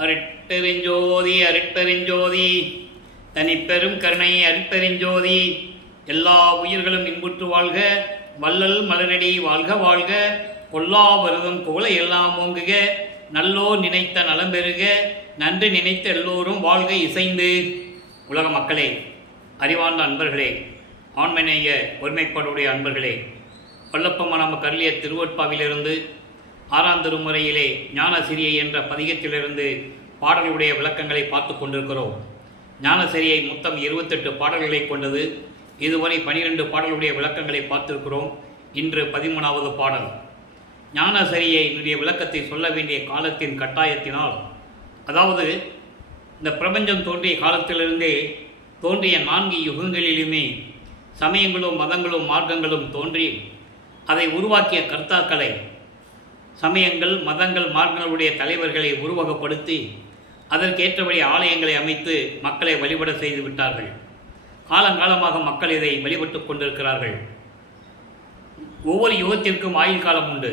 அருட்பெருஞ்சோதி அருட்பெருஞ்சோதி தனிப்பெரும் கருணை அருட்பெருஞ்சோதி. எல்லா உயிர்களும் இன்புற்று வாழ்க, வள்ளல் மலரடி வாழ்க வாழ்க, கொல்லா வருதம் கோல எல்லாம் ஓங்குக, நல்லோர் நினைத்த நலம் பெறுக, நன்று நினைத்த எல்லோரும் வாழ்க இசைந்து. உலக மக்களே, அறிவார்ந்த அன்பர்களே, ஆண்மநேய ஒருமைப்பாடுடைய அன்பர்களே, வல்லப்பம்மா நமக்கு அருளிய திருவொற்பாவிலிருந்து 6ஆம் திருமுறையிலே ஞானசிரியை என்ற பதிகத்திலிருந்து பாடல்களுடைய விளக்கங்களை பார்த்து கொண்டிருக்கிறோம். ஞானசிரியை மொத்தம் 28 பாடல்களை கொண்டது. இதுவரை 12 பாடல்களுடைய விளக்கங்களை பார்த்திருக்கிறோம். இன்று 13வது பாடல். ஞானசிரியை விளக்கத்தை சொல்ல வேண்டிய காலத்தின் கட்டாயத்தினால், அதாவது இந்த பிரபஞ்சம் தோன்றிய காலத்திலிருந்தே தோன்றிய 4 யுகங்களிலுமே சமயங்களும் மதங்களும் மார்க்கங்களும் தோன்றி அதை உருவாக்கிய கர்த்தாக்களை, சமயங்கள் மதங்கள் மார்க்கங்களுடைய தலைவர்களை உருவகப்படுத்தி அதற்கேற்றபடி ஆலயங்களை அமைத்து மக்களை வழிபட செய்து விட்டார்கள். காலங்காலமாக மக்கள் இதை வழிபட்டு கொண்டிருக்கிறார்கள். ஒவ்வொரு யுகத்திற்கும் ஆயுள் காலம் உண்டு.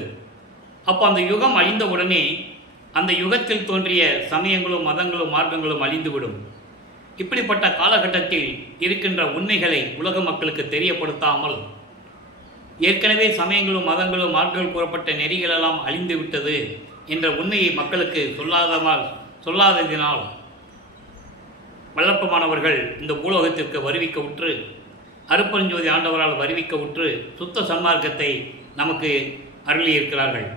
அப்போ அந்த யுகம் அழிந்தவுடனே அந்த யுகத்தில் தோன்றிய சமயங்களும் மதங்களும் மார்க்கங்களும் அழிந்துவிடும். இப்படிப்பட்ட காலகட்டத்தில் இருக்கின்ற உண்மைகளை உலக மக்களுக்கு தெரியப்படுத்தாமல், ஏற்கனவே சமயங்களும் மதங்களும் மார்க்கங்கள் கூறப்பட்ட நெறிகளெல்லாம் அழிந்து விட்டது என்ற உண்மையை மக்களுக்கு சொல்லாததினால் வல்லப்பமானவர்கள் இந்த பூலோகத்திற்கு வருவிக்க உற்று, அருட்பெருஞ்சோதி ஆண்டவரால் வருவிக்க உற்று சுத்த சன்மார்க்கத்தை நமக்கு அருளியிருக்கிறார்கள்.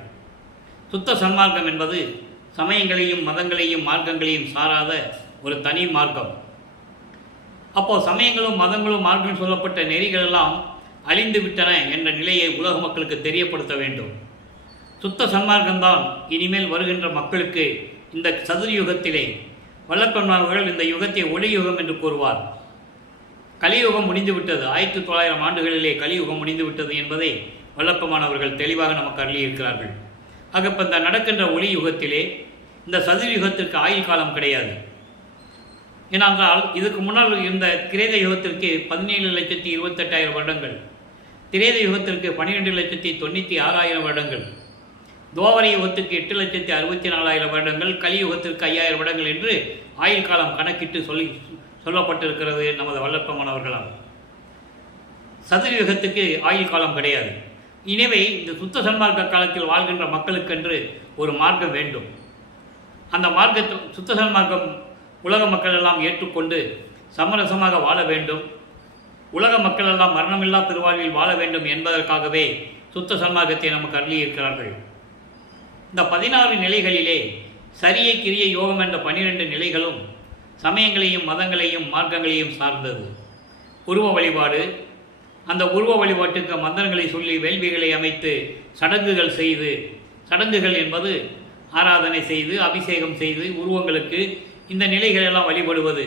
சுத்த சன்மார்க்கம் என்பது சமயங்களையும் மதங்களையும் மார்க்கங்களையும் சாராத ஒரு தனி மார்க்கம். அப்போது சமயங்களும் மதங்களும் மார்க்கம் சொல்லப்பட்ட நெறிகளெல்லாம் அழிந்து விட்டன என்ற நிலையை உலக மக்களுக்கு தெரியப்படுத்த வேண்டும். சுத்த சன்மார்க்கம்தான் இனிமேல் வருகின்ற மக்களுக்கு இந்த சதுர்யுகத்திலே வல்லப்பெருமானவர்கள் இந்த யுகத்தை ஒளியுகம் என்று கூறுவார். கலியுகம் முடிந்துவிட்டது, 1900 ஆண்டுகளிலே கலியுகம் முடிந்துவிட்டது என்பதை வல்லப்பெருமானவர்கள் தெளிவாக நமக்கு அருளியிருக்கிறார்கள். ஆக இப்போ இந்த நடக்கின்ற ஒளி யுகத்திலே இந்த சதுர்யுகத்திற்கு ஆயுள் காலம் கிடையாது. ஏனென்றால் இதுக்கு முன்னால் இருந்த கிரேத யுகத்திற்கு 17,28,000 வருடங்கள், திரேத யுகத்திற்கு 12,96,000 வருடங்கள், துவாபர யுகத்திற்கு 8,64,000 வருடங்கள், கலியுகத்திற்கு 5,000 வருடங்கள் என்று ஆயுள் காலம் கணக்கிட்டு சொல்லப்பட்டிருக்கிறது நமது வல்லப்பமானவர்களால். சதுர்யுகத்துக்கு ஆயுள் காலம் கிடையாது. எனவே இந்த சுத்த சன்மார்க்க காலத்தில் வாழ்கின்ற மக்களுக்கென்று ஒரு மார்க்கம் வேண்டும். அந்த மார்க்கத்தை சுத்த சன்மார்க்கம் உலக மக்கள் எல்லாம் ஏற்றுக்கொண்டு சமரசமாக வாழ வேண்டும், உலக மக்கள் எல்லாம் மரணமில்லா திருவாழ்வில் வாழ வேண்டும் என்பதற்காகவே சுத்த சன்மார்க்கத்தை நமக்கு அருளியிருக்கிறார்கள். இந்த 16 நிலைகளிலே சரியை கிரியை யோகம் என்ற 12 நிலைகளும் சமயங்களையும் மதங்களையும் மார்க்கங்களையும் சார்ந்தது. உருவ வழிபாடு, அந்த உருவ வழிபாட்டுக்கு மந்திரங்களை சொல்லி வேள்விகளை அமைத்து சடங்குகள் செய்து, சடங்குகள் என்பது ஆராதனை செய்து அபிஷேகம் செய்து உருவங்களுக்கு இந்த நிலைகளெல்லாம் வழிபடுவது,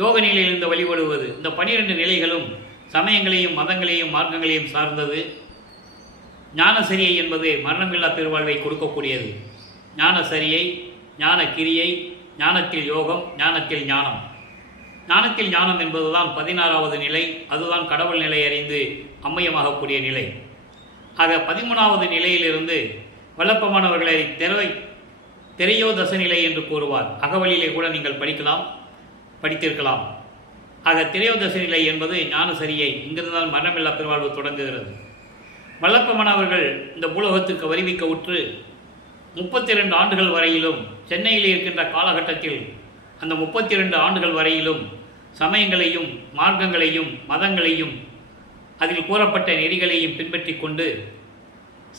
யோக நிலையிலிருந்து வழிபடுவது. இந்த 12 நிலைகளும் சமயங்களையும் மதங்களையும் மார்க்கங்களையும் சார்ந்தது. ஞானசரியை என்பது மரணமில்லா பெருவாழ்வை கொடுக்கக்கூடியது. ஞானசரியை, ஞான கிரியை, ஞானத்தில் யோகம், ஞானத்தில் ஞானம். ஞானத்தில் ஞானம் என்பதுதான் 16வது நிலை. அதுதான் கடவுள் நிலை அறிந்து அம்மையமாகக்கூடிய நிலை. ஆக 13வது நிலையிலிருந்து வல்லப்பமானவர்களை திரையோதச நிலை என்று கூறுவார். அகவலியிலே கூட நீங்கள் படித்திருக்கலாம். ஆக திரையோதச நிலை என்பது ஞானசரியை. இங்கிருந்தால் மரணமில்லா பெருவாழ்வு தொடங்குகிறது. வல்லப்பமானவர்கள் இந்த பூலோகத்திற்கு வருவிக்க உற்று 32 ஆண்டுகள் வரையிலும், சென்னையில் இருக்கின்ற காலகட்டத்தில் அந்த 32 ஆண்டுகள் வரையிலும் சமயங்களையும் மார்க்கங்களையும் மதங்களையும் அதில் கூறப்பட்ட நெறிகளையும் பின்பற்றி கொண்டு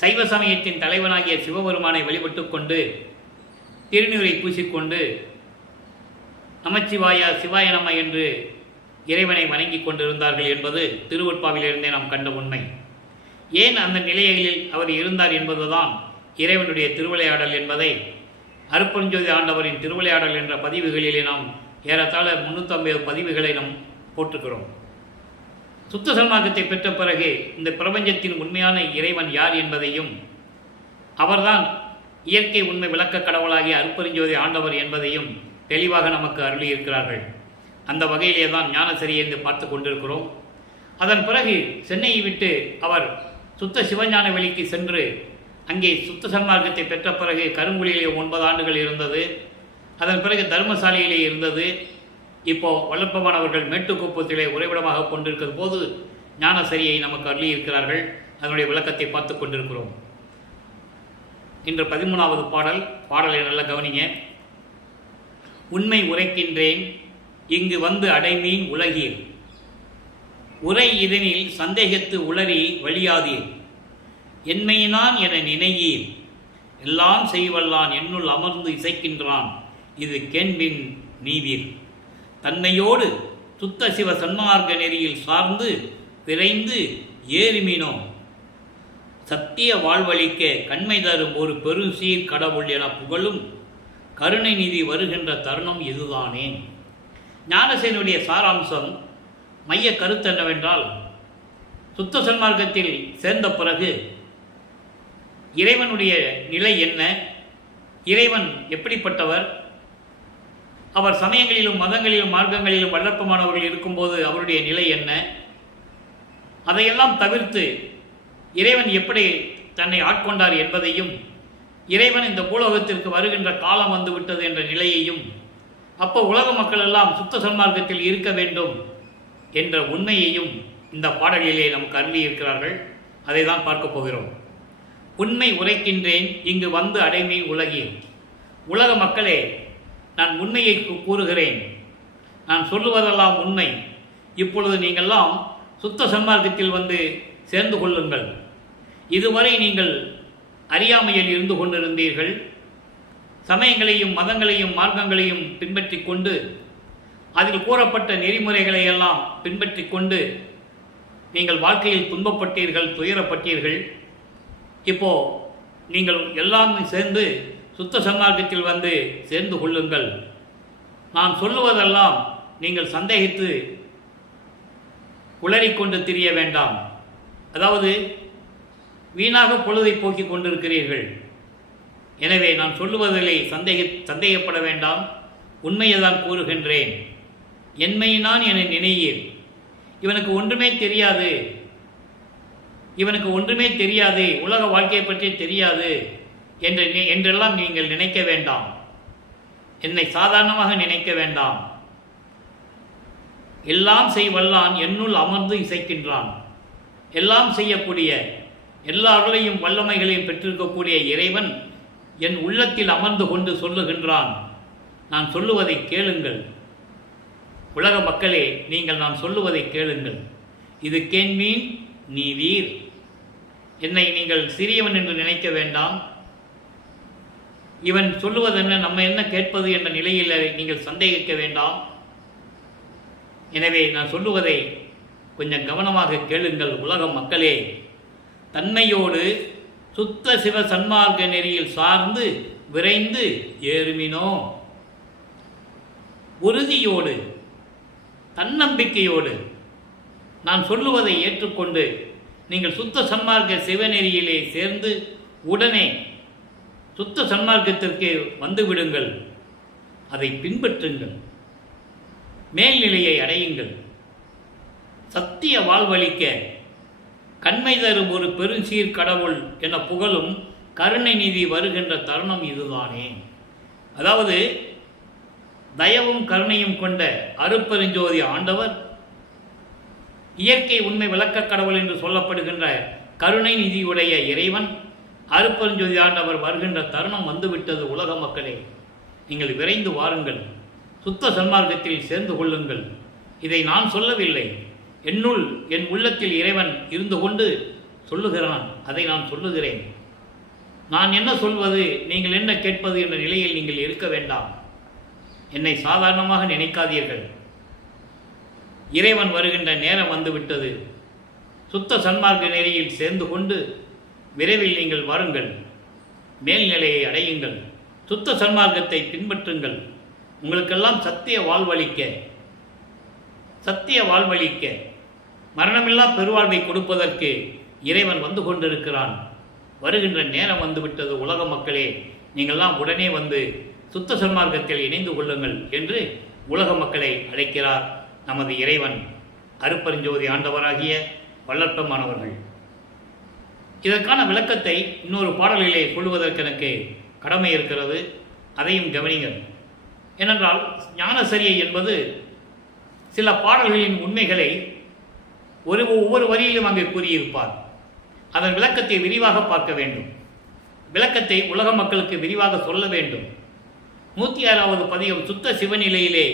சைவ சமயத்தின் தலைவனாகிய சிவபெருமானை வழிபட்டு கொண்டு திருநீரை பூசிக்கொண்டு நமச்சிவாய சிவாய நம என்று இறைவனை வணங்கி கொண்டிருந்தார்கள் என்பது திருவொற்பாவிலிருந்தே நாம் கண்ட உண்மை. ஏன் அந்த நிலைகளில் அவர் இருந்தார் என்பதுதான் இறைவனுடைய திருவிளையாடல் என்பதை அருட்பெருஞ்சோதி ஆண்டவரின் திருவிளையாடல் என்ற பதிவுகளிலே நாம் ஏறத்தாழ 350 பதிவுகளை நாம் போட்டிருக்கிறோம். சுத்த சன்மார்க்கத்தை பெற்ற பிறகு இந்த பிரபஞ்சத்தின் உண்மையான இறைவன் யார் என்பதையும், அவர்தான் இயற்கை உண்மை விளக்க கடவுளாகிய அருட்பெருஞ்சோதி ஆண்டவர் என்பதையும் தெளிவாக நமக்கு அருளியிருக்கிறார்கள். அந்த வகையிலே தான் ஞானசரியை என்று பார்த்து கொண்டிருக்கிறோம். அதன் பிறகு சென்னையை விட்டு அவர் சுத்த சிவஞான வெளிக்கு சென்று அங்கே சுத்த சன்மார்க்கத்தை பெற்ற பிறகு கருங்குழியிலே 9 ஆண்டுகள் இருந்தது. அதன் பிறகு தர்மசாலையிலே இருந்தது. இப்போது வல்லப்பமானவர்கள் மேட்டுக்குப்பத்திலே உறைவிடமாக கொண்டிருக்கிற போது ஞானசரியை நமக்கு அருளி இருக்கிறார்கள். அதனுடைய விளக்கத்தை பார்த்து கொண்டிருக்கிறோம். இன்று 13வது பாடலை நல்ல கவனிங்க. உண்மை உரைக்கின்றேன் இங்கு வந்து அடைமீன் உலகீர், உரை இதனில் சந்தேகத்து உளறி வழியாதீர், என்மையினான் என நினையீர், எல்லாம் செய்வல்லான் என்னுள் அமர்ந்து இசைக்கின்றான், இது கேண்பின் நீவீர், தன்மையோடு சுத்த சிவ சன்மார்க்க நெறியில் சார்ந்து விரைந்து ஏறுமீனோ, சத்திய வாழ்வழிக்க கண்மை தரும் ஒரு பெருசீர் கடவுள் என புகழும் கருணை நிதி வருகின்ற தருணம் இதுதானே. ஞானசேனுடைய சாராம்சம், மைய கருத்து என்னவென்றால், சுத்த சன்மார்க்கத்தில் சேர்ந்த பிறகு இறைவனுடைய நிலை என்ன, இறைவன் எப்படிப்பட்டவர், அவர் சமயங்களிலும் மதங்களிலும் மார்க்கங்களிலும் வல்லற்பமானவர்கள் இருக்கும்போது அவருடைய நிலை என்ன, அதையெல்லாம் தவிர்த்து இறைவன் எப்படி தன்னை ஆட்கொண்டார் என்பதையும், இறைவன் இந்த பூலோகத்திற்கு வருகின்ற காலம் வந்துவிட்டது என்ற நிலையையும், அப்போ உலக மக்கள் எல்லாம் சுத்த சன்மார்க்கத்தில் இருக்க வேண்டும் என்ற உண்மையையும் இந்த பாடலிலே நமக்கு அருளி இருக்கிறார்கள். அதை தான் பார்க்க போகிறோம். உண்மை உரைக்கின்றேன் இங்கு வந்து அடைமை உலகில். உலக மக்களே, நான் உண்மையை கூறுகிறேன். நான் சொல்லுவதெல்லாம் உண்மை. இப்பொழுது நீங்கள்லாம் சுத்த சன்மார்க்கத்தில் வந்து சேர்ந்து கொள்ளுங்கள். இதுவரை நீங்கள் அறியாமையில் இருந்து கொண்டிருந்தீர்கள். சமயங்களையும் மதங்களையும் மார்க்கங்களையும் பின்பற்றி கொண்டு அதில் கூறப்பட்ட நெறிமுறைகளை எல்லாம் பின்பற்றி கொண்டு நீங்கள் வாழ்க்கையில் துன்பப்பட்டீர்கள், துயரப்பட்டீர்கள். இப்போ நீங்கள் எல்லாமே சேர்ந்து சுத்த சன்மார்க்கத்தில் வந்து சேர்ந்து கொள்ளுங்கள். நான் சொல்லுவதெல்லாம் நீங்கள் சந்தேகித்து உளறிக்கொண்டு திரிய வேண்டாம். அதாவது வீணாக பொழுதை போக்கிக் கொண்டிருக்கிறீர்கள். எனவே நான் சொல்லுவதிலே சந்தேகப்பட வேண்டாம். உண்மையை தான் கூறுகின்றேன். என்மையினான் என நினையீர். இவனுக்கு ஒன்றுமே தெரியாது, இவனுக்கு ஒன்றுமே தெரியாது, உலக வாழ்க்கையை பற்றி தெரியாது என்றெல்லாம் நீங்கள் நினைக்க வேண்டாம். என்னை சாதாரணமாக நினைக்க வேண்டாம். எல்லாம் செய்வல்லான் என்னுள் அமர்ந்து இசைக்கின்றான். எல்லாம் செய்யக்கூடிய, எல்லா அருளையும் வல்லமைகளையும் பெற்றிருக்கக்கூடிய இறைவன் என் உள்ளத்தில் அமர்ந்து கொண்டு சொல்லுகின்றான். நான் சொல்லுவதை கேளுங்கள். உலக மக்களே, நீங்கள் நான் சொல்லுவதை கேளுங்கள். இது கேண்மீன் நீ வீர். என்னை நீங்கள் சிறியவன் என்று நினைக்க வேண்டாம். இவன் சொல்லுவதென்ன, நம்ம என்ன கேட்பது என்ற நிலையில் நீங்கள் சந்தேகிக்க வேண்டாம். எனவே நான் சொல்லுவதை கொஞ்சம் கவனமாக கேளுங்கள். உலக மக்களே, தன்மையோடு சுத்த சிவ சன்மார்க்க நெறியில் சார்ந்து விரைந்து ஏறுமினோ, உறுதியோடு தன்னம்பிக்கையோடு நான் சொல்லுவதை ஏற்றுக்கொண்டு நீங்கள் சுத்த சன்மார்க்க சிவநெறியிலே சேர்ந்து உடனே சுத்த சன்மார்க்கத்திற்கு வந்துவிடுங்கள். அதை பின்பற்றுங்கள். மேல்நிலையை அடையுங்கள். சத்திய வாழ்வழிக்க கண்மை தரும் ஒரு பெருஞ்சீர் கடவுள் என புகழும் கருணை நிதி வருகின்ற தருணம் இதுதானே. அதாவது தயவும் கருணையும் கொண்ட அருட்பெருஞ்சோதி ஆண்டவர், இயற்கை உண்மை விளக்க கடவுள் என்று சொல்லப்படுகின்ற கருணை நிதியுடைய இறைவன் அருட்பெருஞ்சோதி ஆண்டவர் வருகின்ற தருணம் வந்துவிட்டது. உலக மக்களே, நீங்கள் விரைந்து வாருங்கள். சுத்த சன்மார்க்கத்தில் சேர்ந்து கொள்ளுங்கள். இதை நான் சொல்லவில்லை, என்னுள் என் உள்ளத்தில் இறைவன் இருந்து கொண்டு சொல்லுகிறான். அதை நான் சொல்லுகிறேன். நான் என்ன சொல்வது, நீங்கள் என்ன கேட்பது என்ற நிலையில் நீங்கள் இருக்க வேண்டாம். என்னை சாதாரணமாக நினைக்காதீர்கள். இறைவன் வருகின்ற நேரம் வந்துவிட்டது. சுத்த சன்மார்க்க நெறியில் சேர்ந்து கொண்டு விரைவில் நீங்கள் வாருங்கள். மேல்நிலையை அடையுங்கள். சுத்த சன்மார்க்கத்தை பின்பற்றுங்கள். உங்களுக்கெல்லாம் சத்திய வாழ்வழிக்க மரணமில்லா பெருவாழ்வை கொடுப்பதற்கு இறைவன் வந்து கொண்டிருக்கிறான். வருகின்ற நேரம் வந்துவிட்டது. உலக மக்களே, நீங்கள்லாம் உடனே வந்து சுத்த சன்மார்க்கத்தில் இணைந்து கொள்ளுங்கள் என்று உலக மக்களை அழைக்கிறார் நமது இறைவன் அருட்பெருஞ்சோதி ஆண்டவராகிய வல்லற்பமானவர்கள். இதற்கான விளக்கத்தை இன்னொரு பாடலிலே சொல்லுவதற்கு எனக்கு கடமை இருக்கிறது. அதையும் கவனிங்கள். ஏனென்றால் ஞானசரியை என்பது சில பாடல்களின் உண்மைகளை ஒவ்வொரு வரியிலும் அங்கே கூறியிருப்பார். அதன் விளக்கத்தை விரிவாக பார்க்க வேண்டும். விளக்கத்தை உலக மக்களுக்கு விரிவாக சொல்ல வேண்டும். 106வது பதிகம் சுத்த சிவநிலையிலே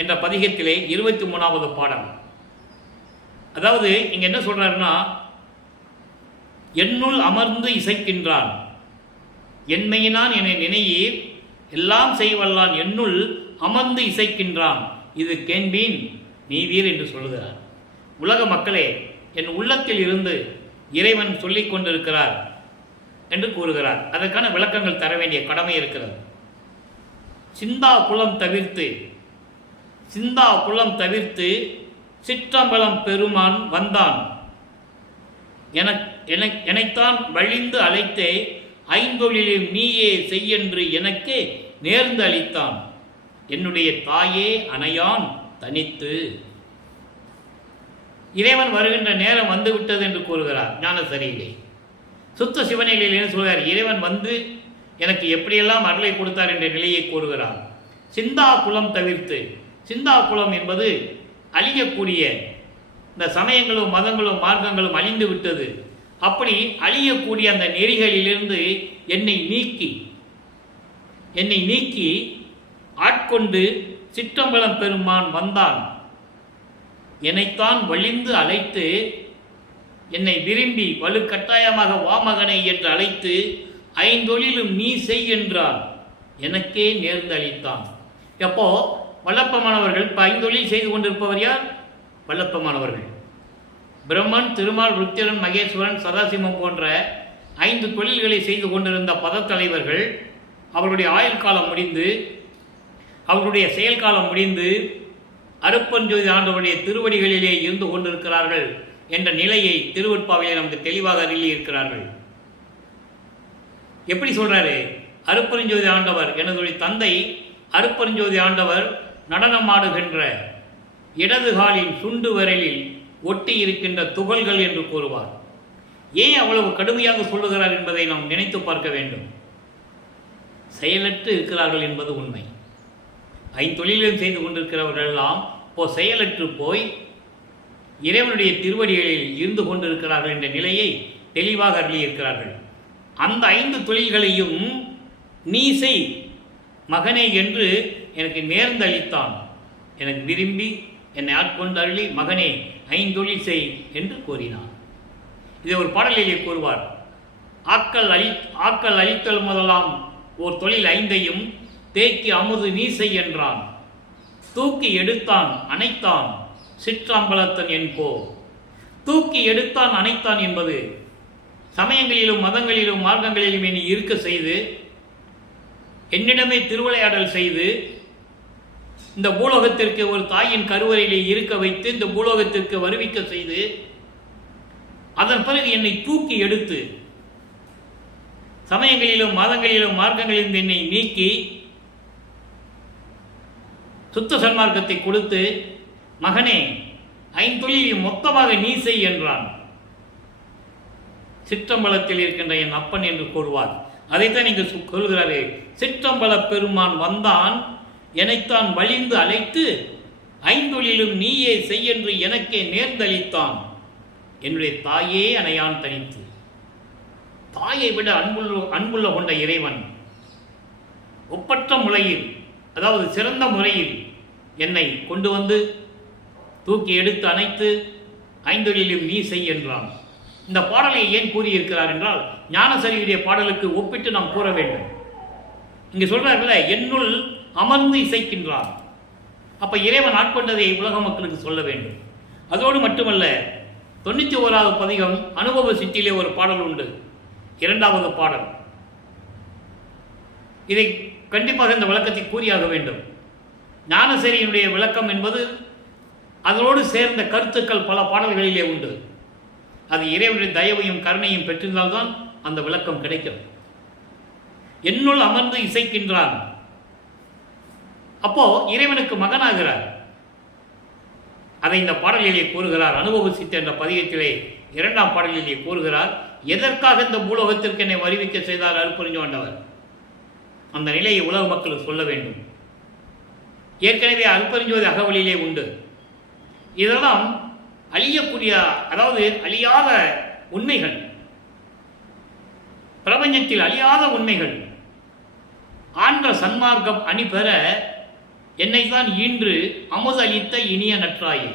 என்ற பதிகத்திலே 23வது பாடல். அதாவது இங்க என்ன சொல்றாருன்னா, என்னுள் அமர்ந்து இசைக்கின்றான், என்மையினான் என நினையீர், எல்லாம் செய்வல்லான் என்னுள் அமர்ந்து இசைக்கின்றான், இது கேண்பீன் நீவீர் என்று சொல்லுகிறார். உலக மக்களே, என் உள்ளத்தில் இருந்து இறைவன் சொல்லிக் கொண்டிருக்கிறார் என்று கூறுகிறார். அதற்கான விளக்கங்கள் தர வேண்டிய கடமை இருக்கிறது. சிந்தா குலம் தவிர்த்து சிற்றம்பலம் பெருமான் வந்தான், எனைத்தான் வழிந்து அழைத்தே, ஐந்தொழிலும் நீயே செய்யென்று எனக்கே நேர்ந்து அளித்தான், என்னுடைய தாயே அணையான் தனித்து. இறைவன் வருகின்ற நேரம் வந்துவிட்டது என்று கூறுகிறார் ஞானசரியிலே. சுத்த சிவநிலையில் என்ன சொல்கிறார்? இறைவன் வந்து எனக்கு எப்படியெல்லாம் அருளை கொடுத்தார் என்ற நிலையை கூறுகிறார். சிந்தா குலம் தவிர்த்து, சிந்தா குலம் என்பது அழியக்கூடிய இந்த சமயங்களும் மதங்களும் மார்க்கங்களும் அழிந்து விட்டது. அப்படி அழியக்கூடிய அந்த நெறிகளிலிருந்து என்னை நீக்கி ஆட்கொண்டு சிற்றம்பலம் பெருமான் வந்தான், என்னைத்தான் வழிந்து அழைத்து, என்னை விரும்பி வலுக்கட்டாயமாக வாமகனை என்று அழைத்து, ஐந்தொழிலும் நீ செய் என்றான், எனக்கே நேர்ந்து அளித்தான். எப்போ வல்லப்பமானவர்கள் இப்போ ஐந்தொழில் செய்து கொண்டிருப்பவர் யார்? வல்லப்பமானவர்கள். பிரம்மன், திருமால், ருத்திரன், மகேஸ்வரன், சதாசிவம் போன்ற 5 தொழில்களை செய்து கொண்டிருந்த பதத்தலைவர்கள் அவர்களுடைய ஆயுள் காலம் முடிந்து, அவர்களுடைய செயல்காலம் முடிந்து, அருப்பஞ்சோதி ஆண்டவருடைய திருவடிகளிலே இருந்து கொண்டிருக்கிறார்கள் என்ற நிலையை திருவெட்பாவிலே நமக்கு தெளிவாக அருளி இருக்கிறார்கள். எப்படி சொல்றாரு? அருப்பஞ்சோதி ஆண்டவர், எனது தந்தை அருப்பஞ்சோதி ஆண்டவர் நடனமாடுகின்ற இடது காலின் சுண்டு விரலில் ஒட்டி இருக்கின்ற துகள்கள் என்று கூறுவார். ஏன் அவ்வளவு கடுமையாக சொல்லுகிறார் என்பதை நாம் நினைத்து பார்க்க வேண்டும். செயலற்று இருக்கிறார்கள் என்பது உண்மை. 5 தொழிலும் செய்து கொண்டிருக்கிறவர்கள் எல்லாம் செயலற்று போய் இறைவனுடைய திருவடிகளில் இருந்து கொண்டிருக்கிறார்கள் என்ற நிலையை தெளிவாக அருளியிருக்கிறார்கள். அந்த 5 தொழில்களையும் நீ செய் மகனே என்று எனக்கு நேர்ந்தளித்தான், எனக்கு விரும்பி என்னை ஆட்கொண்டு அருளி மகனே 5 தொழில் செய் என்று கூறினான். இதை ஒரு பாடலிலே கூறுவார். ஆக்கல் அழித்தல் முதலாம் ஓர் தொழில் 5ஐயும் தேக்கி அமுது நீ செய் என்றான், தூக்கி எடுத்தான் அணைத்தான் சிற்றம்பலத்தன் என்போ. தூக்கி எடுத்தான் அணைத்தான் என்பது சமயங்களிலும் மதங்களிலும் மார்க்கங்களிலும் என்னை இருக்க செய்து, என்னிடமே திருவிளையாடல் செய்து, இந்த பூலோகத்திற்கு ஒரு தாயின் கருவறையிலே இருக்க வைத்து இந்த பூலோகத்திற்கு வருவிக்க செய்து, அதன் பிறகு என்னை தூக்கி எடுத்து சமயங்களிலும் மதங்களிலும் மார்க்கங்களிலும் என்னை நீக்கி சுத்த சன்மார்க்கத்தை கொடுத்து, மகனே 5 தொழிலையும் மொத்தமாக நீ செய் என்றான். சிற்றம்பலத்தில் இருக்கின்ற என் அப்பன் என்று கூறுவார். அதைத்தான் இங்கு சொல்கிறாரே, சிற்றம்பல பெருமான் வந்தான், எனைத்தான் வழிந்து அழைத்து, 5 தொழிலும் நீயே செய்யென்று எனக்கே நேர்ந்தளித்தான், என்னுடைய தாயே அணையான் தனித்து. தாயை விட அன்புள்ள கொண்ட இறைவன் ஒப்பற்ற முறையில், அதாவது சிறந்த முறையில் என்னை கொண்டு வந்து தூக்கி எடுத்து அணைத்து 5 தொழிலும் நீ செய் என்றான். இந்த பாடலை ஏன் கூறியிருக்கிறார் என்றால், ஞானசரியுடைய பாடலுக்கு ஒப்பிட்டு நாம் கூற வேண்டும். இங்கு சொல்றார்கள, என்னுள் அமர்ந்து இசைக்கின்றான். அப்ப இறைவன் ஆட்கொண்டதை உலக மக்களுக்கு சொல்ல வேண்டும். அதோடு மட்டுமல்ல, 91வது பதிகம் அனுபவ சிட்டியிலே ஒரு பாடல் உண்டு, 2வது பாடல். இதை கண்டிப்பாக இந்த விளக்கத்தை கூறியாக வேண்டும். ஞானசரியினுடைய விளக்கம் என்பது அதோடு சேர்ந்த கருத்துக்கள் பல பாடல்களிலே உண்டு. அது இறைவனுடைய தயவையும் கருணையும் பெற்றிருந்தால்தான் அந்த விளக்கம் கிடைக்கும். என்னுள் அமர்ந்து இசைக்கின்றான். அப்போ இறைவனுக்கு மகனாகிறார். அதை இந்த பாடலிலே கூறுகிறார். அனுபவ சித்த என்ற பதிகத்திலே 2ஆம் பாடலிலே கூறுகிறார். எதற்காக இந்த பூலோகத்திற்கு என்னை வருவிக்க செய்தார் அருட்பெருஞ்சோதி ஆண்டவர்? அந்த நிலையை உலக மக்களுக்கு சொல்ல வேண்டும். ஏற்கனவே அருட்பெருஞ்சோதி அகவலிலே உண்டு. இதெல்லாம் அழியக்கூடிய, அதாவது அழியாத உண்மைகள், பிரபஞ்சத்தில் அழியாத உண்மைகள். ஆன்ற சன்மார்க்கம் அணி பெற என்னைத்தான் ஈன்று அமுதளித்த இனிய நற்றாயே.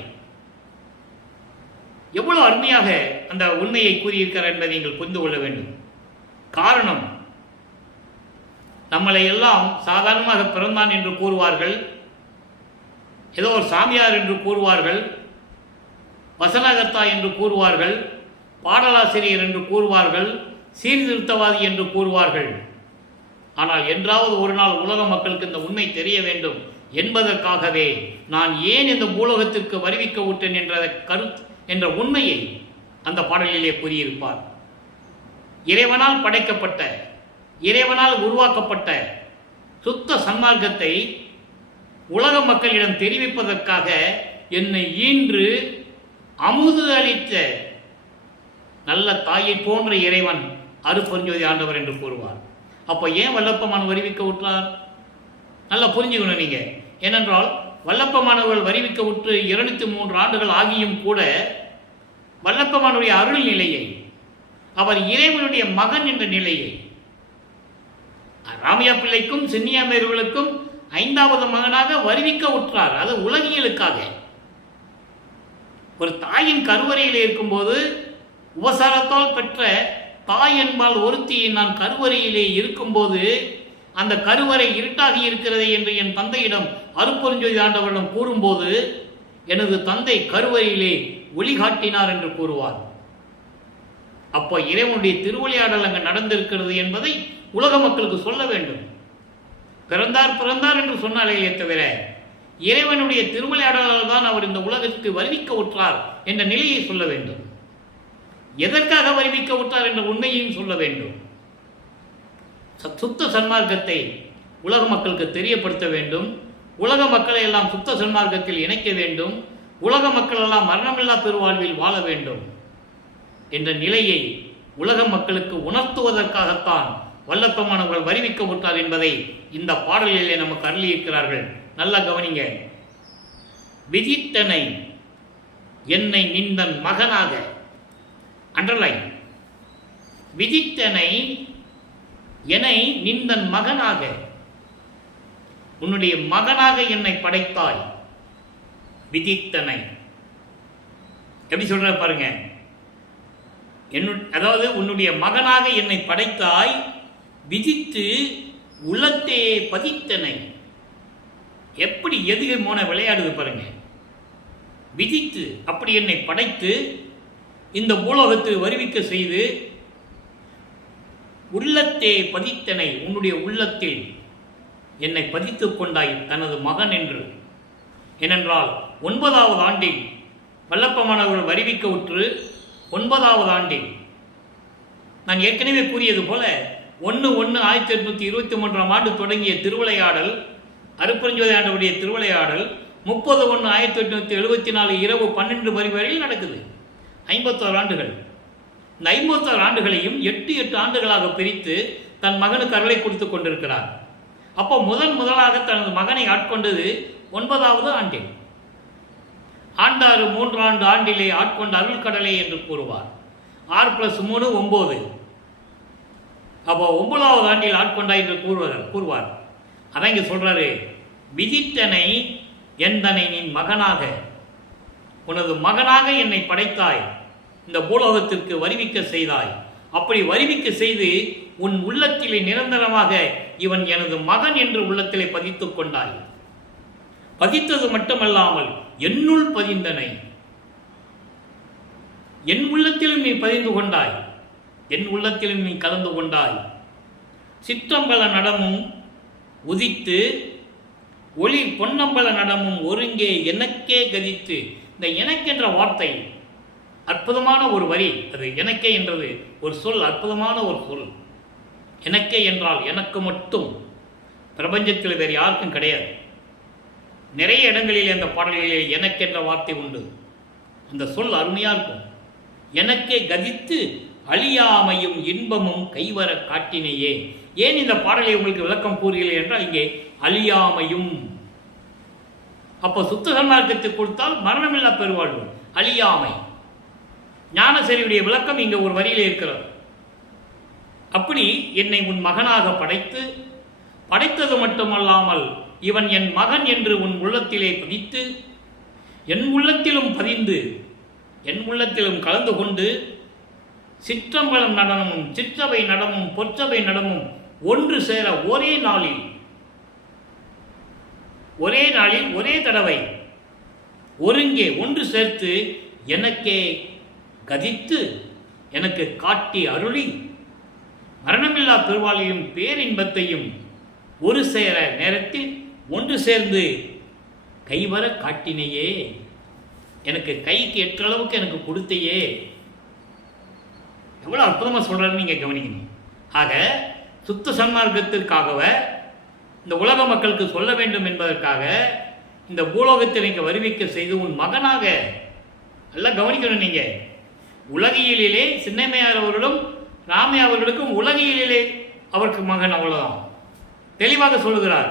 எவ்வளவு அருமையாக அந்த உண்மையை கூறியிருக்கிறார் என்பதை நீங்கள் புரிந்து கொள்ள வேண்டும். காரணம், நம்மளை எல்லாம் சாதாரணமாக பிறந்தான் என்று கூறுவார்கள், ஏதோ ஒரு சாமியார் என்று கூறுவார்கள், வசனகர்த்தா என்று கூறுவார்கள், பாடலாசிரியர் என்று கூறுவார்கள், சீர்திருத்தவாதி என்று கூறுவார்கள். ஆனால் என்றாவது ஒரு நாள் உலக மக்களுக்கு இந்த உண்மை தெரிய வேண்டும் என்பதற்காகவே நான் ஏன் இந்த பூலோகத்திற்கு வருவிக்க விட்டேன் என்ற உண்மையை அந்த பாடலிலே கூறியிருப்பார். இறைவனால் படைக்கப்பட்ட, இறைவனால் உருவாக்கப்பட்ட சுத்த சன்மார்க்கத்தை உலக மக்களிடம் தெரிவிப்பதற்காக என்னை ஈன்று அமுது அளித்த நல்ல தாயை போன்ற இறைவன் அருட்பெருஞ்சோதி ஆண்டவர் என்று கூறுவார். அப்போ ஏன் வல்லப்பமான் வருவிக்க விட்டார்? நல்லா புரிஞ்சுக்கணும் நீங்க. ஏனென்றால் வல்லப்பமானவர்கள் வருவிக்க விட்டு 203 ஆண்டுகள் ஆகியும் கூட வல்லப்பமானுடைய அருள் நிலையை, அவர் இறைவனுடைய மகன் என்ற நிலையை, ராமையா பிள்ளைக்கும் சின்னியாமேர்களுக்கும் 5வது மகனாக வருவிக்க விட்டார். அது உலகியலுக்காக. ஒரு தாயின் கருவறையில் இருக்கும்போது உபசாரத்தால் பெற்ற தாய் என்பால் ஒருத்தியை நான் கருவறையிலே இருக்கும்போது அந்த கருவறை இருட்டாகி இருக்கிறது என்று என் தந்தையிடம் அருட்பெருஞ்சோதி ஆண்டவரிடம் கூறும்போது எனது தந்தை கருவறையிலே ஒளி காட்டினார் என்று கூறுவார். அப்போ இறைவனுடைய திருவிளையாடல் அங்கு நடந்திருக்கிறது என்பதை உலக மக்களுக்கு சொல்ல வேண்டும். பிறந்தார் பிறந்தார் என்று சொன்னாலே தவிர இறைவனுடைய திருவிளையாடலால் தான் அவர் இந்த உலகத்துக்கு வருவிக்க விட்டார் என்ற நிலையை சொல்ல வேண்டும். எதற்காக வருவிக்க விட்டார் என்ற உண்மையையும் சொல்ல வேண்டும். சுத்த சன்மார்க்கத்தை உலக மக்களுக்கு தெரியப்படுத்த வேண்டும். உலக மக்களை எல்லாம் சுத்த சன்மார்க்கத்தில் இணைக்க வேண்டும். உலக மக்கள் எல்லாம் மரணமில்லா பெருவாழ்வில் வாழ வேண்டும் என்ற நிலையை உலக மக்களுக்கு உணர்த்துவதற்காகத்தான் வல்லப்பமானவர்கள் வருவிக்க விட்டார் என்பதை இந்த பாடலிலே நமக்கு அருளியிருக்கிறார்கள். நல்லா கவனிங்க. விதித்தனை என்னை நிந்தன் மகனாக, அண்டர்லைன், விதித்தனை என்னை நிந்தன் மகனாக, உன்னுடைய மகனாக என்னை படைத்தாய். விதித்தனை எப்படி சொல்ற பாருங்க. அதாவது உன்னுடைய மகனாக என்னை படைத்தாய், விதித்து உள்ளத்தே பதித்தனை. எப்படி எதுகை மோன விளையாடுது பாருங்க. விதித்து அப்படி என்னை படைத்து இந்த பூலோகத்தில் வருவிக்க செய்து உள்ளத்தே பதித்தனை, உன்னுடைய உள்ளத்தில் என்னை பதித்து கொண்டாய் தனது மகன் என்று. ஏனென்றால் 9வது ஆண்டில் வல்லப்பமானவர்கள் வருவிக்க உற்று 9வது ஆண்டில் நான் ஏற்கனவே கூறியது போல 1/1/1823 ஆண்டு தொடங்கிய திருவிளையாடல், அருட்பெருஞ்சோதி ஆண்டவருடைய திருவிளையாடல் 30/1/1874 இரவு 12 மணி வரையில் நடக்குது. 51 ஆண்டுகள். இந்த 51 ஆண்டுகளையும் 8 ஆண்டுகளாக பிரித்து தன் மகனுக்கு அருளை கொடுத்து கொண்டிருக்கிறார். அப்போ முதலாக தனது மகனை ஆட்கொண்டது 9வது ஆண்டில். ஆண்டாறு 3 ஆண்டு ஆண்டிலே ஆட்கொண்ட அருள் கடலை என்று கூறுவார். 6+3 9. அப்போ 9வது ஆண்டில் ஆட்கொண்டாய் என்று கூறுவார். அதான் இங்கே சொல்றாரு, விதித்தனை எந்தனை நீ மகனாக, உனது மகனாக என்னை படைத்தாய், இந்த பூலோகத்திற்கு வருவிக்க செய்தாய். அப்படி வருவிக்க செய்து உன் உள்ளத்திலே நிரந்தரமாக இவன் எனது மகன் என்று உள்ளத்திலே பதித்துக் கொண்டாய். பதித்தது மட்டுமல்லாமல் என்னுள் பதிந்தனை, என் உள்ளத்திலும் நீ பதிந்து கொண்டாய், என் உள்ளத்திலும் நீ கலந்து கொண்டாய். சிற்றம்பல நடமும் உதித்து ஒளி பொன்னம்பல நடமும் ஒருங்கே எனக்கே கதித்து. இந்த எனக்கென்ற வார்த்தை அற்புதமான ஒரு வரி. அது எனக்கே என்றது ஒரு சொல், அற்புதமான ஒரு சொல். எனக்கே என்றால் எனக்கு மட்டும், பிரபஞ்சத்தில் வேறு யாருக்கும் கிடையாது. நிறைய இடங்களிலே அந்த பாடல்களிலே எனக்கென்ற வார்த்தை உண்டு. அந்த சொல் அருமையாக இருக்கும். எனக்கே கதித்து அழியாமையும் இன்பமும் கைவர காட்டினையே. ஏன் இந்த பாடலை உங்களுக்கு விளக்கம் கூறுகிறேன் என்றால், இங்கே அழியாமையும், அப்போ சுத்த சன்மார்க்கத்தை கொடுத்தால் மரணமில்லா பெருவாழ்வு, அழியாமை. ஞானசேரியுடைய விளக்கம் இங்கே ஒரு வரியில் இருக்கிறது. அப்படி என்னை உன் மகனாக படைத்தது மட்டுமல்லாமல் இவன் என் மகன் என்று உன் உள்ளத்திலே பதித்து, என் உள்ளத்திலும் பதிந்து, என் உள்ளத்திலும் கலந்து கொண்டு, சிற்றம்பலம் நடனமும் சிற்றவை நடமும் பொற்றவை நடமும் ஒன்று சேர ஒரே நாளில் ஒரே தடவை ஒருங்கே ஒன்று சேர்த்து எனக்கே கதித்து எனக்கு காட்டி அருளி மரணமில்லா பெருவாளையும் பேரின்பத்தையும் ஒரு சேர நேரத்தில் ஒன்று சேர்ந்து கைவர காட்டினையே, எனக்கு கைக்கு எற்ற அளவுக்கு எனக்கு கொடுத்தையே. எவ்வளோ அற்புதமாக சொல்கிறாருன்னு நீங்கள் கவனிக்கணும். ஆக சுத்த சன்மார்க்கத்திற்காகவ இந்த உலக மக்களுக்கு சொல்ல வேண்டும் என்பதற்காக இந்த பூலோகத்தில் நீங்கள் வருவிக்க செய்து உன் மகனாக, எல்லாம் கவனிக்கணும். நீங்கள் உலகியலிலே சின்னம்மையார் அவர்களும் ராமையா அவர்களுக்கும் உலகியலிலே அவருக்கு மகன், அவ்வளவுதான் தெளிவாக சொல்லுகிறார்.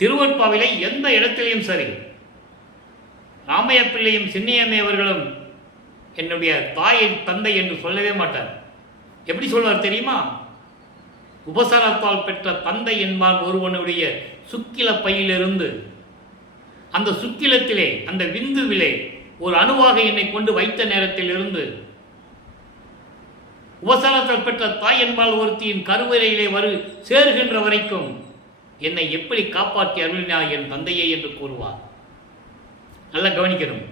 திருவற்பாவிலே எந்த இடத்திலையும் சரி ராமையா பிள்ளையும் சின்னையம்மை அவர்களும் என்னுடைய தாயை தந்தை என்று சொல்லவே மாட்டார். எப்படி சொல்வார் தெரியுமா? உபசாரத்தால் பெற்ற தந்தை என்பார் ஒருவனுடைய சுக்கில பையிலிருந்து, அந்த சுக்கிலத்திலே அந்த விந்துவிலே ஒரு அணுவாக என்னை கொண்டு வைத்த நேரத்தில் இருந்து உபசாரத்தால் பெற்ற தாய் என்பால் ஒருத்தியின் கருவறையிலே சேருகின்ற வரைக்கும் என்னை எப்படி காப்பாற்றி அருளினார் என் தந்தையே என்று கூறுவார். நல்லா கவனிக்கணும்.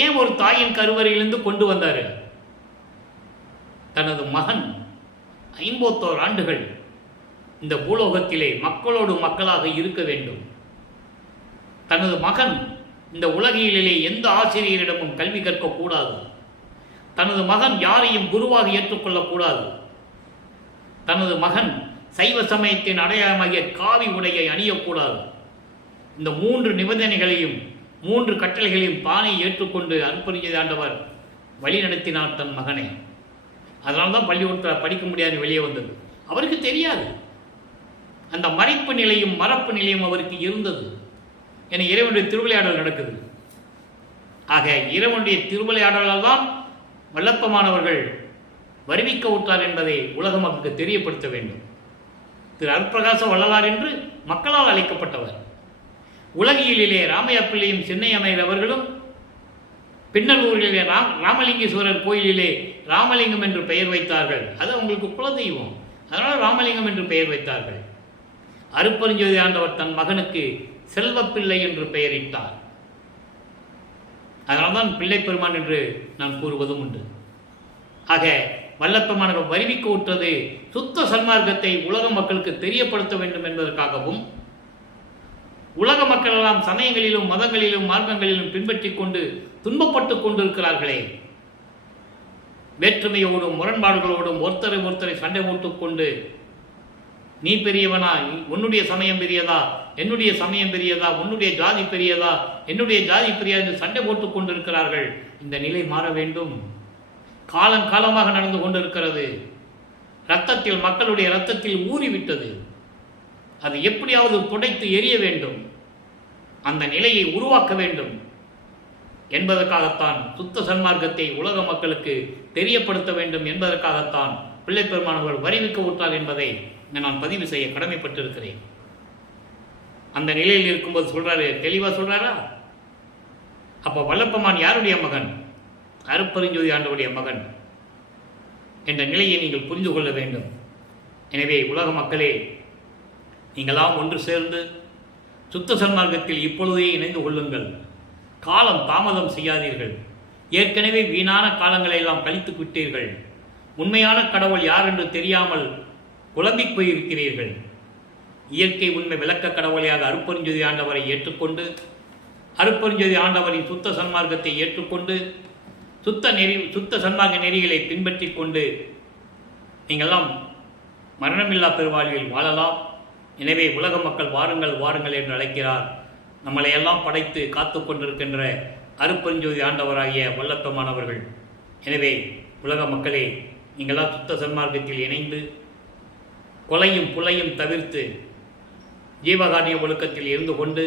ஏன் ஒரு தாயின் கருவறையிலிருந்து கொண்டு வந்தார்? தனது மகன் 51 ஆண்டுகள் இந்த பூலோகத்திலே மக்களோடு மக்களாக இருக்க வேண்டும். தனது மகன் இந்த உலகிலே எந்த ஆசிரியரிடமும் கல்வி கற்கக்கூடாது. தனது மகன் யாரையும் குருவாக ஏற்றுக்கொள்ளக்கூடாது. தனது மகன் சைவ சமயத்தின் அடையாளமாகிய காவி உடையை அணியக்கூடாது. இந்த 3 நிபந்தனைகளையும் 3 கட்டளைகளையும் தானே ஏற்றுக்கொண்டு அன்புரிஞ்ச ஆண்டவர் வழி நடத்தினார் தன் மகனை. அதனால்தான் பள்ளிக்கூடத்தில் படிக்க முடியாது வெளியே வந்தது. அவருக்கு தெரியாது. அந்த மறைப்பு நிலையும் மறப்பு நிலையும் அவருக்கு இருந்தது. என இறைவனுடைய திருவிளையாடல் நடக்குது. ஆக இறைவனுடைய திருவிளையாடலால் தான் வல்லப்பமானவர்கள் வருவிக்க விட்டார் என்பதை உலக மக்களுக்கு தெரியப்படுத்த வேண்டும். திரு அருட்பிரகாச வள்ளலார் என்று மக்களால் அழைக்கப்பட்டவர். உலகியலிலே ராமையா பிள்ளையும் சின்னையம்மையர் அவர்களும் பின்னலூரிலே ராமலிங்கேஸ்வரர் கோயிலிலே ராமலிங்கம் என்று பெயர் வைத்தார்கள். அது அவங்களுக்கு குலதெய்வம். அதனால் ராமலிங்கம் என்று பெயர் வைத்தார்கள். அருட்பெருஞ்சோதி ஆண்டவர் தன் மகனுக்கு செல்வப்பிள்ளை என்று பெயரிட்டார். அதனால்தான் பிள்ளை பெருமான் என்று நான் கூறுவதும் உண்டு. ஆக வல்லப்பெருமானவர் வருவிக்க விட்டது சுத்த சன்மார்க்கத்தை உலக மக்களுக்கு தெரியப்படுத்த வேண்டும் என்பதற்காகவும், உலக மக்கள் எல்லாம் சமயங்களிலும் மதங்களிலும் மார்க்கங்களிலும் பின்பற்றி கொண்டு துன்பப்பட்டு கொண்டிருக்கிறார்களே, வேற்றுமையோடும் முரண்பாடுகளோடும் ஒருத்தரை சண்டை போட்டுக்கொண்டு நீ பெரியவனா, உன்னுடைய சமயம் பெரியதா, என்னுடைய சமயம் பெரியதா, உன்னுடைய ஜாதி பெரியதா, என்னுடைய ஜாதி பெரியதா என்று சண்டை போட்டுக் கொண்டிருக்கிறார்கள். இந்த நிலை மாற வேண்டும். காலம் காலமாக நடந்து கொண்டிருக்கிறது. இரத்தத்தில், மக்களுடைய இரத்தத்தில் ஊறிவிட்டது. அது எப்படியாவது புடைத்து எரிய வேண்டும். அந்த நிலையை உருவாக்க வேண்டும் என்பதற்காகத்தான் சுத்த சன்மார்க்கத்தை உலக மக்களுக்கு தெரியப்படுத்த வேண்டும் என்பதற்காகத்தான் பிள்ளை பெருமானவர்கள் வருவிக்க விட்டார் என்பதை நான் பதிவு செய்ய கடமைப்பட்டிருக்கிறேன். அந்த நிலையில் இருக்கும்போது சொல்றாரு, தெளிவா சொல்றாரா? அப்ப வல்லப்பெருமான் யாருடைய மகன்? அருட்பெருஞ்சோதி ஆண்டவருடைய மகன் என்ற நிலையை நீங்கள் புரிந்து கொள்ள வேண்டும். எனவே உலக மக்களே, நீங்களாம் ஒன்று சேர்ந்து சுத்த சன்மார்க்கத்தில் இப்பொழுதே இணைந்து கொள்ளுங்கள். காலம் தாமதம் செய்யாதீர்கள். ஏற்கனவே வீணான காலங்களை எல்லாம் கழித்து விட்டீர்கள். உண்மையான கடவுள் யார் என்று தெரியாமல் குழம்பிப் போயிருக்கிறீர்கள். இயற்கை உண்மை விளக்க கடவுளையாக அருட்பெருஞ்சோதி ஆண்டவரை ஏற்றுக்கொண்டு, அருட்பெருஞ்சோதி ஆண்டவரின் சுத்த சன்மார்க்கத்தை ஏற்றுக்கொண்டு, சுத்த சன்மார்க்க நெறிகளை பின்பற்றி கொண்டு நீங்கள்லாம் மரணமில்லா பெருவாழ்வில் வாழலாம். எனவே உலக மக்கள் வாருங்கள் வாருங்கள் என்று அழைக்கிறார். நம்மளை எல்லாம் படைத்து காத்து கொண்டிருக்கின்ற அருட்பெருஞ்சோதி ஆண்டவராகிய வல்லப்பெருமானவர்கள். எனவே உலக மக்களே, நீங்களாம் சுத்த சன்மார்க்கத்தில் இணைந்து கொலையும் புலையும் தவிர்த்து ஜீவகாருண்ய ஒழுக்கத்தில் இருந்து கொண்டு,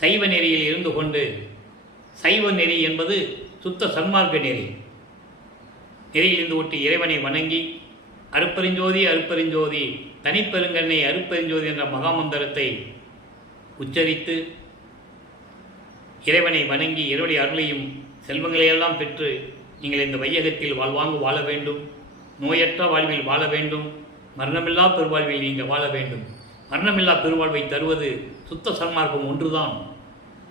சைவ நெறியில் இருந்து கொண்டு, சைவ நெறி என்பது சுத்த சன்மார்க்க நெறி. நெறியிலிருந்து ஒட்டி இறைவனை வணங்கி அருப்பெருஞ்சோதி அருப்பெருஞ்சோதி தனிப்பெருங்கண்ணை அருப்பெருஞ்சோதி என்ற மகாமந்திரத்தை உச்சரித்து இறைவனை வணங்கி இறைவனுடைய அருளையும் செல்வங்களையெல்லாம் பெற்று நீங்கள் இந்த வையகத்தில் வாழ்வாங்கு வாழ வேண்டும். நோயற்ற வாழ்வில் வாழ வேண்டும். மரணமில்லா பெருவாழ்வில் நீங்கள் வாழ வேண்டும். மரணமில்லா பெருவாழ்வை தருவது சுத்த சன்மார்க்கம் ஒன்றுதான்.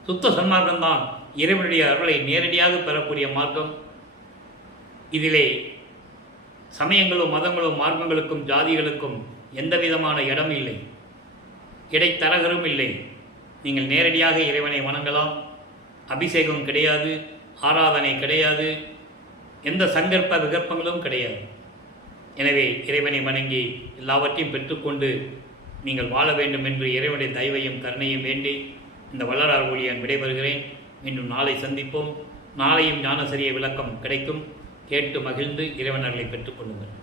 சுத்த சன்மார்க்கம்தான் இறைவனுடைய அருளை நேரடியாக பெறக்கூடிய மார்க்கம். இதிலே சமயங்களும் மதங்களும் மார்க்கங்களுக்கும் ஜாதிகளுக்கும் எந்த விதமான இடம் இல்லை, இடைத்தரகரும் இல்லை. நீங்கள் நேரடியாக இறைவனை வணங்கலாம். அபிஷேகம் கிடையாது, ஆராதனை கிடையாது, எந்த சங்கற்ப விகற்பங்களும் கிடையாது. எனவே இறைவனை வணங்கி எல்லாவற்றையும் பெற்றுக்கொண்டு நீங்கள் வாழ வேண்டும் என்று இறைவனுடைய தயவையும் கருணையும் வேண்டி இந்த வள்ளலார் ஊழியன் விடைபெறுகிறேன். மீண்டும் நாளை சந்திப்போம். நாளையும் ஞானசரிய விளக்கம் கிடைக்கும். கேட்டு மகிழ்ந்து இறைவனர்களை பெற்றுக்கொள்ளுங்கள்.